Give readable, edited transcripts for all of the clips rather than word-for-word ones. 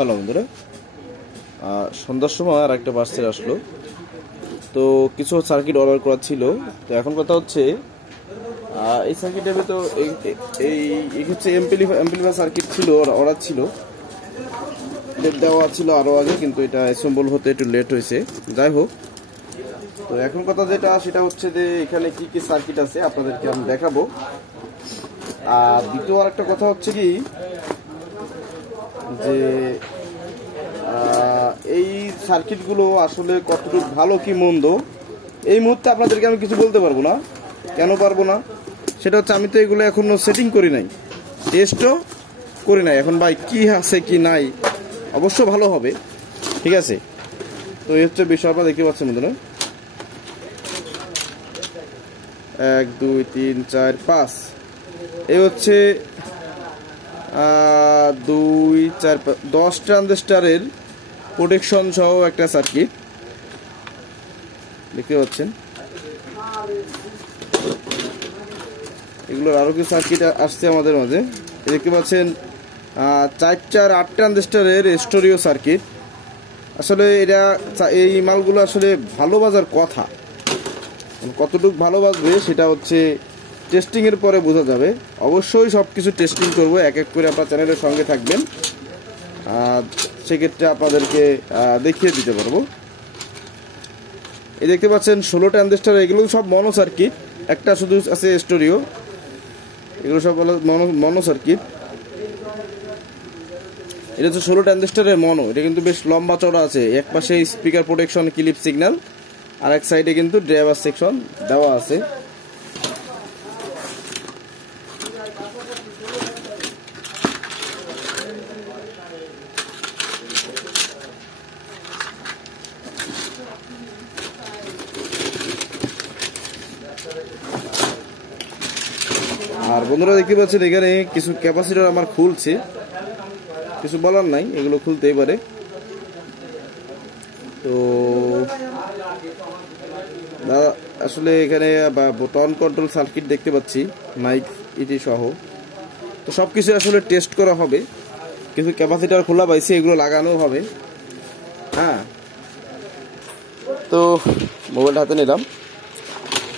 Hello বন্ধুরা, সন্ধ্যার সময় আর একটা পার্সেল আসলো। তো কিছু সার্কিট অর্ডার করা ছিল। তো এখন কথা হচ্ছে এই সার্কিটের তো এই হচ্ছে এমপ্লিফায়ার সার্কিট ছিল, অর্ডার ছিল, দেওয়া ছিল আরও আগে, কিন্তু এটা অ্যাসেম্বল হতে একটু লেট হয়েছে। যাই হোক, তো এখন কথা সেটা হচ্ছে যে এখানে কি কি সার্কিট আছে আপনাদেরকে আমি দেখাবো। আর দ্বিতীয় আরেকটা কথা হচ্ছে কি যে এই সার্কিটগুলো আসলে কতটুকু ভালো কি মন্দ এই মুহূর্তে আপনাদেরকে আমি কিছু বলতে পারবো না। কেন পারবো না সেটা হচ্ছে আমি তো এগুলো এখনো সেটিং করি নাই, টেস্টও করি নাই। এখন ভাই কি আছে কি নাই অবশ্য ভালো হবে, ঠিক আছে। তো এই হচ্ছে বিষয়, আপনারা দেখতে পাচ্ছেন বন্ধুরা 1 2 3 4 5 এই হচ্ছে 2 4 10 ট্রানজিস্টরের প্রোটেকশন সহ একটা সার্কিট দেখতে পাচ্ছেন। এগুলোর আরো কিছু সার্কিট আসছে আমাদের মাঝে, দেখতে পাচ্ছেন 4 8 ট্রানজিস্টরের স্টোরিও সার্কিট। আসলে এটা এই মালগুলো আসলে ভালো বাজার কথা, কতটুকু ভালো বাজবে সেটা হচ্ছে টেস্টিং এর পরে বোঝা যাবে। অবশ্যই সব কিছু টেস্টিং করবো, এক এক করে আপনার চ্যানেলের সঙ্গে থাকবেন, সেক্ষেত্রে আপনাদেরকে দেখিয়ে দিতে পারবো। এই দেখতে পাচ্ছেন 16 ট্রানজিস্টর, এগুলো সব মনো সার্কিট, একটা শুধু আছে স্টোরিও, এগুলো সব মনো সার্কিট। এটা হচ্ছে 16 ট্রানজিস্টরের মনো, এটা কিন্তু বেশ লম্বা চড়া আছে। এক পাশে স্পিকার প্রোটেকশন ক্লিপ সিগন্যাল, আর এক সাইডে কিন্তু ড্রাইভার সেকশন দেওয়া আছে। আর বন্ধুরা দেখতে পাচ্ছেন এখানে কিছু ক্যাপাসিটর আমার খুলছে, কিছু বলার নাই, এগুলো খুলতেই পারে। তো আসলে এখানে টন কন্ট্রোল সার্কিট দেখতে পাচ্ছি, মাইক ইটি সহ। তো সব কিছু আসলে টেস্ট করা হবে, কিছু ক্যাপাসিটর খোলা পাইছি, এগুলো লাগানো হবে। হ্যাঁ, তো মোবাইলটা হাতে নিলাম।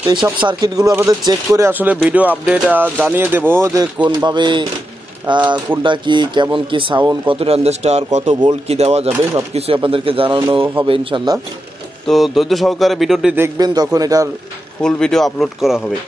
তো এইসব সার্কিটগুলো আপনাদের চেক করে আসলে ভিডিও আপডেট জানিয়ে দেব যে কোনভাবে কোনটা কি, কেমন কি সাউন্ড, কত ট্রানজিস্টর, কত ভোল্ট কি দেওয়া যাবে, সব কিছু আপনাদেরকে জানানো হবে ইনশাল্লাহ। তো ধৈর্য সহকারে ভিডিওটি দেখবেন যখন এটার ফুল ভিডিও আপলোড করা হবে।